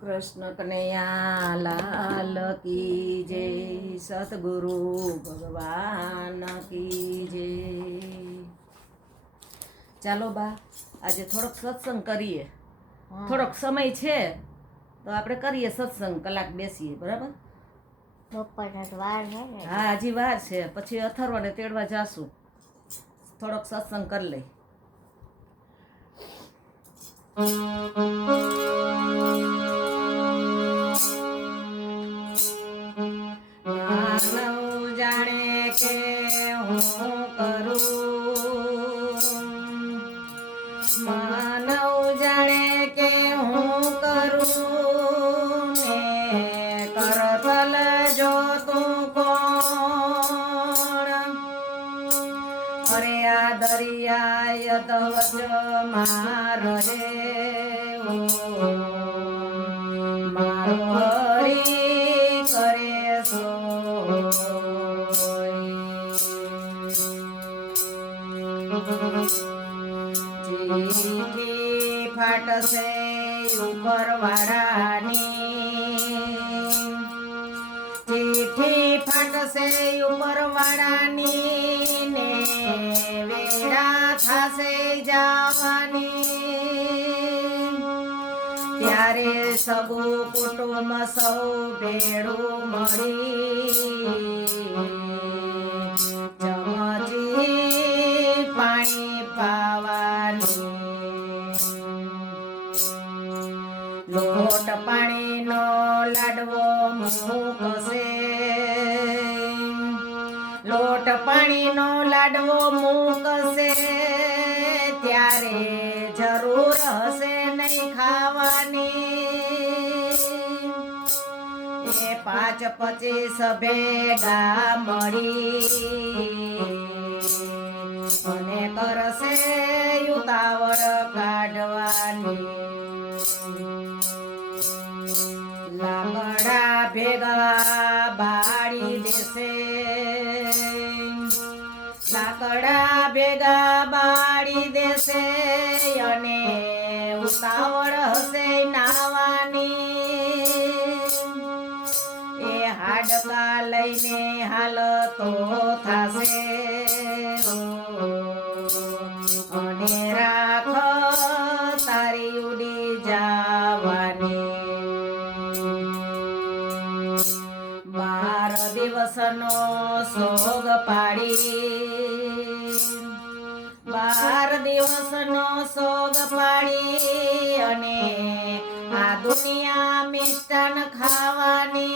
કૃષ્ણ કનૈયા લાલ કી જય સતગુરુ ભગવાન કી જય. ચાલો બા આજે થોડોક સત્સંગ કરીએ. થોડોક સમય છે તો આપણે કરીએ સત્સંગ કલાક બેસીએ બરાબર? વાર હા હજી વાર છે પછી અથર્વને તેડવા જાશું. થોડોક સત્સંગ કરી લઈ માનવ કરું માનવ જાણે કે હું કરું ને કરતલ જો તું કોણ? અરે આ દરિયા વચ મા રે ચીઠી ફાટશે ઉપર વાળાની ચીઠી ફાટશે ઉપર વાળાની ને વેરા થશે જવાની. ત્યારે સબુ કુટુંબ સૌ ભેળું મળી. લાડવો મૂકશે લોટ પાણીનો લાડવો મૂકશે. ત્યારે જરૂર હશે નહીં ખાવાની. એ પાંચ પચીસ ભેગા મળી. અને કરશે ઉતાવળ કાઢવાની. એ લઈને હાલતો થાશે. અને રાખ તારી ઉડી જવાની. બાર દિવસનો સોગ પાડી. બાર દિવસનો સોગ પાડી અને આ દુનિયા મિષ્ટાન ખાવાની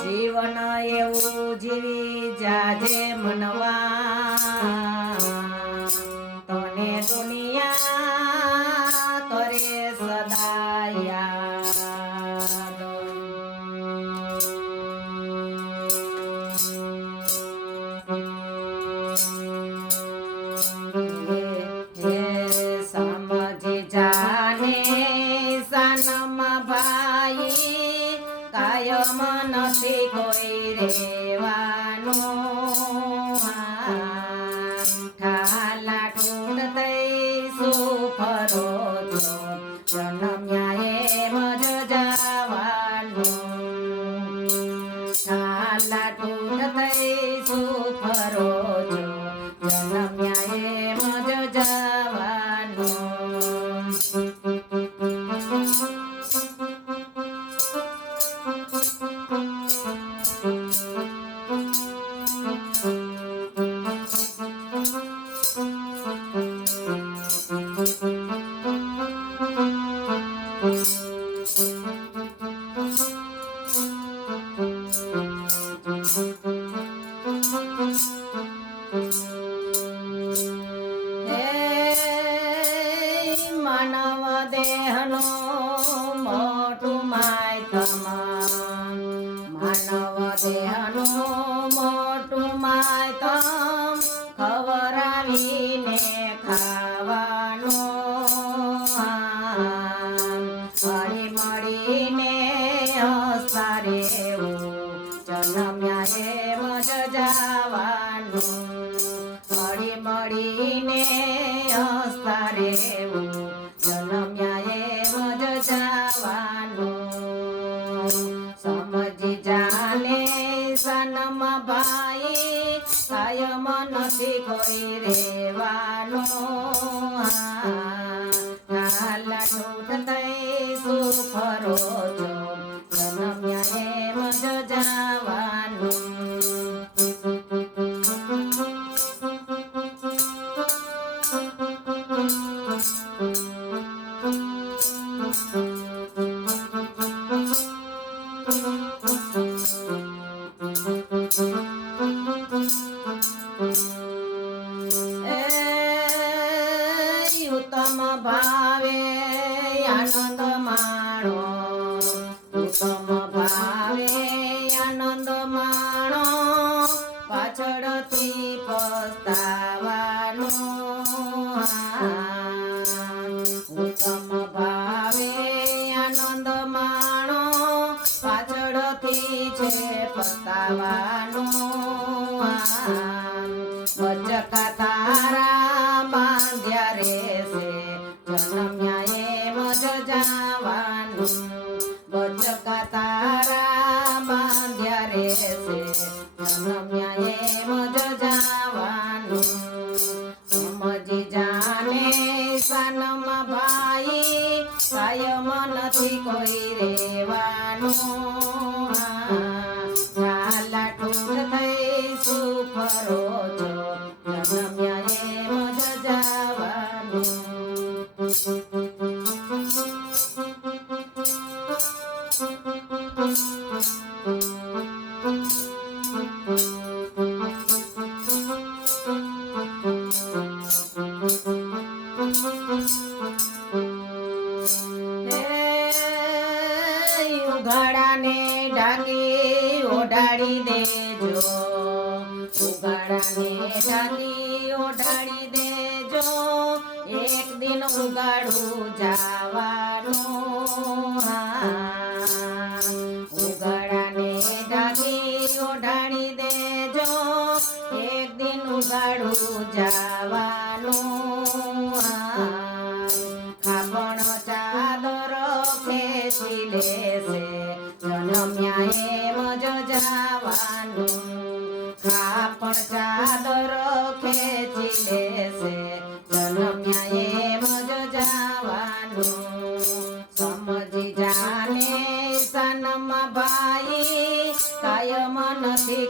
જીવન એવું જીવી જાજે મનવા. રેવાનું ઠાલા ઠૂંડ થઈ સુફરો છો જન્મ્યા એમ જ જવાનું ઠાલા ઠૂંડ થઈ સુફરો છો જન્મ્યા એમ જ જવાનું દેહનો મોટું માયતમ માનવ દેહનો મોટું માયતમ ખવરાવીને ખાવાનું. હળી મળીને રહેવું જન્મ્યા એમ જ જવાનું. હળી મળીને હસતા કાયમ નથી કોઈ રેવાનો છૂટ થઈ સુફરો છે પસ્તાવાનો વજકા તારા બાંધ્યા છે જન્મ્યા એમ જ જવાનું વજકા તારા બાંધ્યા છે જન્મ્યા એમ જ જવાનું સમજી જાને સનમાં ભાઈ કાયમ નથી કોઈ રેવાનું ઉઘાડાને ઢાકી ઓઢાડી દેજો. ઉઘાડાને ઢાકી ઓઢાડી દેજો. એક દિન ઉગાડું જવાનું ઉઘાડાને ઢાકી ઓઢાડી દેજો. એક દિન ઉગાડું જવાનું ખેંચી લેશે જન્મ્યા એમ જ જવાનું ખાપણ ચાદર ખેંચી લેશે જન્મ્યા એમ જ જવાનું સમજી જાને સનમાં ભાઈ કાયમ નથી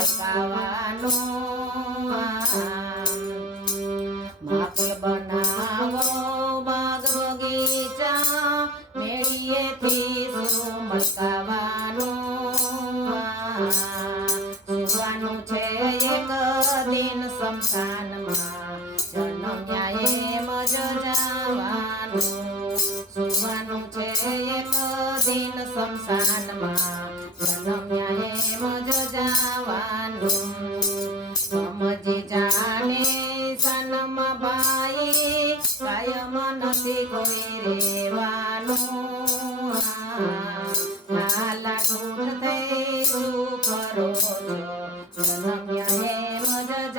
faltaba no દિન શમશાનમાં જન્મ એમ મજ જવાનું સુવાનું છે એક દિન શમશાનમાં જન્મ એમ મજ જવાનું સમજી જાને સનમ ભાઈ કાયમ નથી કોઈ રેવાનું કાલા ઠૂઠ થઈ શું કરો છો. જન્મ્યા હે જ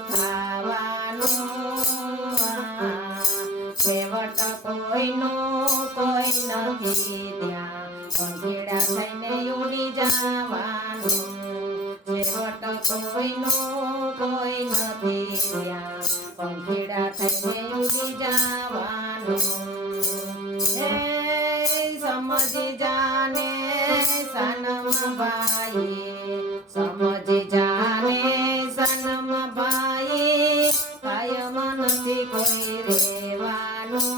કોઈ નથી ત્યાં પંખીડા થઈને ઉડી જવાનું. હે, સમજી જાને સનમ ભાઈ સમજી જાને સનમ ભાઈ કાયમ નથી કોઈ રેવાનું